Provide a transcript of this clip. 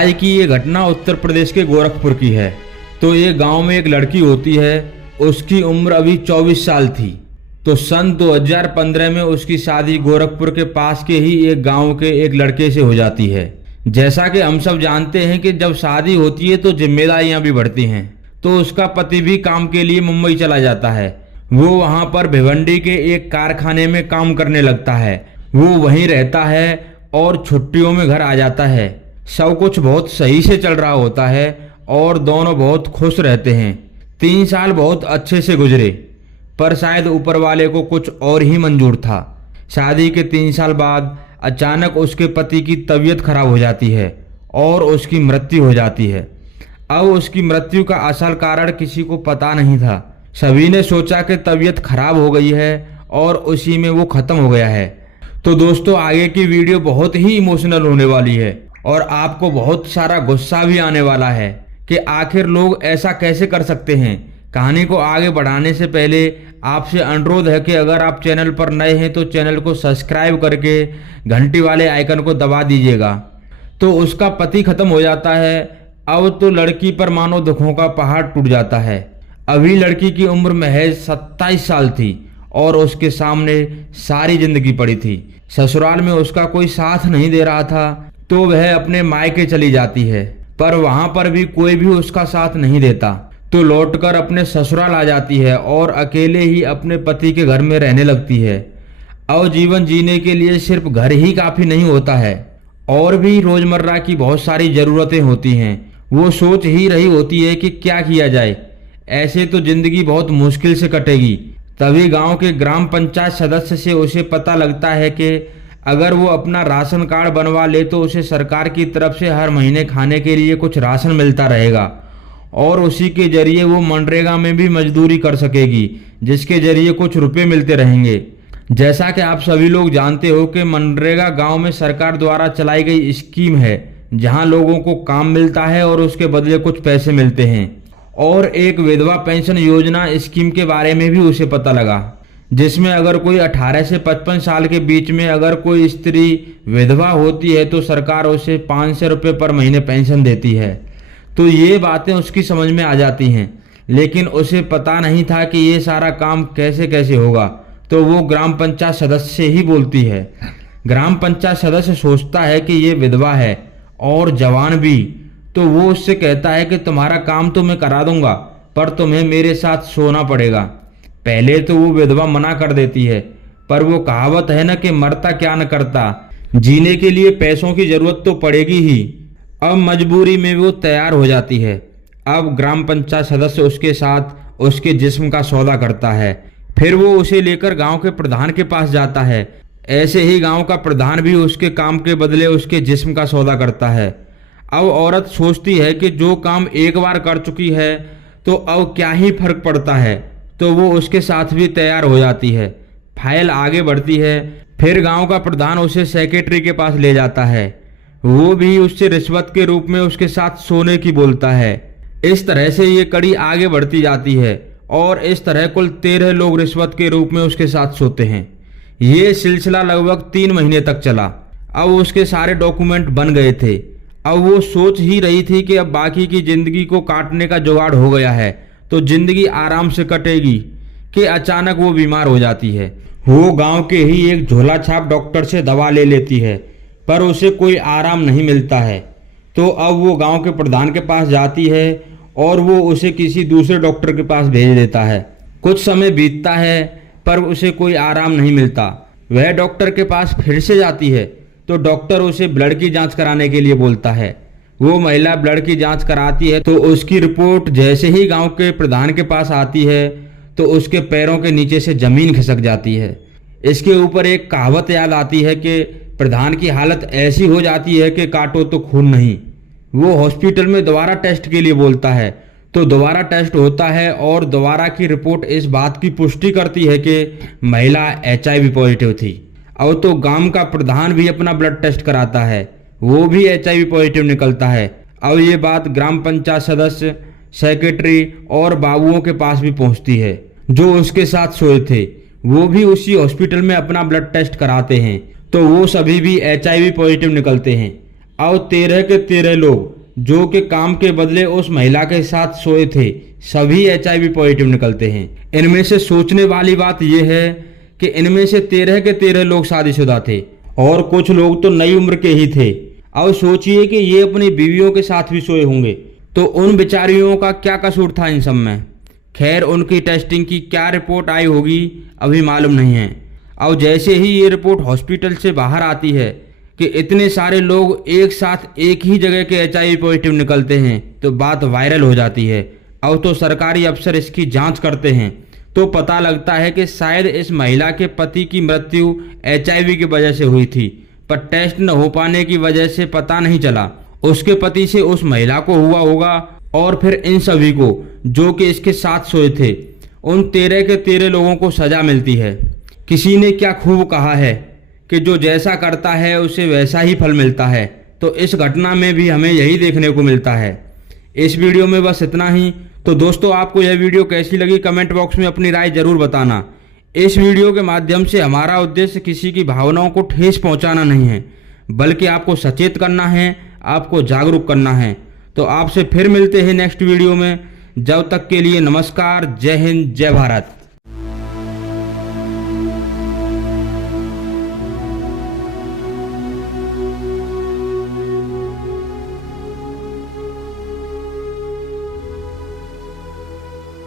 आज की ये घटना उत्तर प्रदेश के गोरखपुर की है। तो ये गांव में एक लड़की होती है, उसकी उम्र अभी 24 साल थी। तो सन 2015 में उसकी शादी गोरखपुर के पास के ही एक गांव के एक लड़के से हो जाती है। जैसा कि हम सब जानते हैं कि जब शादी होती है तो जिम्मेदारियां भी बढ़ती हैं। तो उसका पति भी काम के लिए मुंबई चला जाता है। वो वहां पर भिवंडी के एक कारखाने में काम करने लगता है। वो वहीं रहता है और छुट्टियों में घर आ जाता है। सब कुछ बहुत सही से चल रहा होता है और दोनों बहुत खुश रहते हैं। 3 साल बहुत अच्छे से गुजरे, पर शायद ऊपर वाले को कुछ और ही मंजूर था। शादी के 3 साल बाद अचानक उसके पति की तबीयत खराब हो जाती है और उसकी मृत्यु हो जाती है। अब उसकी मृत्यु का असल कारण किसी को पता नहीं था। सभी ने सोचा कि तबीयत खराब हो गई है और उसी में वो खत्म हो गया है। तो दोस्तों, आगे की वीडियो बहुत ही इमोशनल होने वाली है और आपको बहुत सारा गुस्सा भी आने वाला है कि आखिर लोग ऐसा कैसे कर सकते हैं। कहानी को आगे बढ़ाने से पहले आपसे अनुरोध है कि अगर आप चैनल पर नए हैं तो चैनल को सब्सक्राइब करके घंटी वाले आइकन को दबा दीजिएगा। तो उसका पति खत्म हो जाता है। अब तो लड़की पर मानो दुखों का पहाड़ टूट जाता है। अभी लड़की की उम्र महज 27 साल थी और उसके सामने सारी जिंदगी पड़ी थी। ससुराल में उसका कोई साथ नहीं दे रहा था, तो वह अपने मायके चली जाती है, पर वहां पर भी कोई भी उसका साथ नहीं देता। तो लौटकर अपने ससुराल आ जाती है और अकेले ही अपने पति के घर में रहने लगती है। अब जीवन जीने के लिए सिर्फ घर ही काफी नहीं होता है, और भी रोजमर्रा की बहुत सारी जरूरतें होती हैं। वो सोच ही रही होती है कि क्या किया जाए। ऐसे तो जिंदगी बहुत मुश्किल से कटेगी। तभी गांव के ग्राम पंचायत सदस्य से उसे पता लगता है कि अगर वो अपना राशन कार्ड बनवा ले तो उसे सरकार की तरफ से हर महीने खाने के लिए कुछ राशन मिलता रहेगा और उसी के जरिए वो मनरेगा में भी मजदूरी कर सकेगी, जिसके जरिए कुछ रुपए मिलते रहेंगे। जैसा कि आप सभी लोग जानते हो कि मनरेगा गांव में सरकार द्वारा चलाई गई स्कीम है, जहां लोगों को काम मिलता है और उसके बदले कुछ पैसे मिलते हैं। और एक विधवा पेंशन योजना स्कीम के बारे में भी उसे पता लगा, जिसमें अगर कोई 18 से 55 साल के बीच में अगर कोई स्त्री विधवा होती है तो सरकार उसे 500 रुपये पर महीने पेंशन देती है। तो ये बातें उसकी समझ में आ जाती हैं, लेकिन उसे पता नहीं था कि ये सारा काम कैसे कैसे होगा। तो वो ग्राम पंचायत सदस्य से ही बोलती है। ग्राम पंचायत सदस्य सोचता है कि ये विधवा है और जवान भी, तो वो उससे कहता है कि तुम्हारा काम तो मैं करा दूंगा, पर तुम्हें मेरे साथ सोना पड़ेगा। पहले तो वो विधवा मना कर देती है, पर वो कहावत है ना कि मरता क्या न करता, जीने के लिए पैसों की जरूरत तो पड़ेगी ही। अब मजबूरी में वो तैयार हो जाती है। अब ग्राम पंचायत सदस्य उसके साथ उसके जिस्म का सौदा करता है। फिर वो उसे लेकर गांव के प्रधान के पास जाता है। ऐसे ही गांव का प्रधान भी उसके काम के बदले उसके जिस्म का सौदा करता है। अब औरत सोचती है कि जो काम एक बार कर चुकी है तो अब क्या ही फर्क पड़ता है, तो वो उसके साथ भी तैयार हो जाती है। फाइल आगे बढ़ती है। फिर गांव का प्रधान उसे सेक्रेटरी के पास ले जाता है। वो भी उससे रिश्वत के रूप में उसके साथ सोने की बोलता है। इस तरह से ये कड़ी आगे बढ़ती जाती है और इस तरह कुल 13 लोग रिश्वत के रूप में उसके साथ सोते हैं। ये सिलसिला लगभग 3 महीने तक चला। अब उसके सारे डॉक्यूमेंट बन गए थे। अब वो सोच ही रही थी कि अब बाकी की जिंदगी को काटने का जुगाड़ हो गया है, तो जिंदगी आराम से कटेगी, कि अचानक वो बीमार हो जाती है। वो गांव के ही एक झोला छाप डॉक्टर से दवा ले लेती है, पर उसे कोई आराम नहीं मिलता है। तो अब वो गांव के प्रधान के पास जाती है और वो उसे किसी दूसरे डॉक्टर के पास भेज देता है। कुछ समय बीतता है पर उसे कोई आराम नहीं मिलता। वह डॉक्टर के पास फिर से जाती है तो डॉक्टर उसे ब्लड की जांच कराने के लिए बोलता है। वो महिला ब्लड की जांच कराती है तो उसकी रिपोर्ट जैसे ही गांव के प्रधान के पास आती है तो उसके पैरों के नीचे से जमीन खिसक जाती है। इसके ऊपर एक कहावत याद आती है कि प्रधान की हालत ऐसी हो जाती है कि काटो तो खून नहीं। वो हॉस्पिटल में दोबारा टेस्ट के लिए बोलता है, तो दोबारा टेस्ट होता है और दोबारा की रिपोर्ट इस बात की पुष्टि करती है कि महिला HIV पॉजिटिव थी। अब तो गांव का प्रधान भी अपना ब्लड टेस्ट कराता है, वो भी HIV पॉजिटिव निकलता है। अब ये बात ग्राम पंचायत सदस्य, सेक्रेटरी और बाबुओं के पास भी पहुंचती है, जो उसके साथ सोए थे। वो भी उसी हॉस्पिटल में अपना ब्लड टेस्ट कराते हैं, तो वो सभी भी HIV पॉजिटिव निकलते हैं। और 13 के 13 लोग जो कि काम के बदले उस महिला के साथ सोए थे सभी HIV पॉजिटिव निकलते हैं। इनमें से सोचने वाली बात यह है कि इनमें से 13 के 13 लोग शादीशुदा थे और कुछ लोग तो नई उम्र के ही थे। और सोचिए कि ये अपनी बीवियों के साथ भी सोए होंगे, तो उन बेचारियों का क्या कसूर था इन सब में। खैर, उनकी टेस्टिंग की क्या रिपोर्ट आई होगी अभी मालूम नहीं है। और जैसे ही ये रिपोर्ट हॉस्पिटल से बाहर आती है कि इतने सारे लोग एक साथ एक ही जगह के HIV पॉजिटिव निकलते हैं तो बात वायरल हो जाती है। और तो सरकारी अफसर इसकी जांच करते हैं तो पता लगता है कि शायद इस महिला के पति की मृत्यु HIV की वजह से हुई थी, पर टेस्ट न हो पाने की वजह से पता नहीं चला। उसके पति से उस महिला को हुआ होगा और फिर इन सभी को जो कि इसके साथ सोए थे उन 13 के 13 लोगों को सजा मिलती है। किसी ने क्या खूब कहा है कि जो जैसा करता है उसे वैसा ही फल मिलता है, तो इस घटना में भी हमें यही देखने को मिलता है। इस वीडियो में बस इतना ही। तो दोस्तों, आपको यह वीडियो कैसी लगी कमेंट बॉक्स में अपनी राय जरूर बताना। इस वीडियो के माध्यम से हमारा उद्देश्य किसी की भावनाओं को ठेस पहुंचाना नहीं है, बल्कि आपको सचेत करना है, आपको जागरूक करना है। तो आपसे फिर मिलते हैं नेक्स्ट वीडियो में। जब तक के लिए नमस्कार, जय हिंद, जय भारत।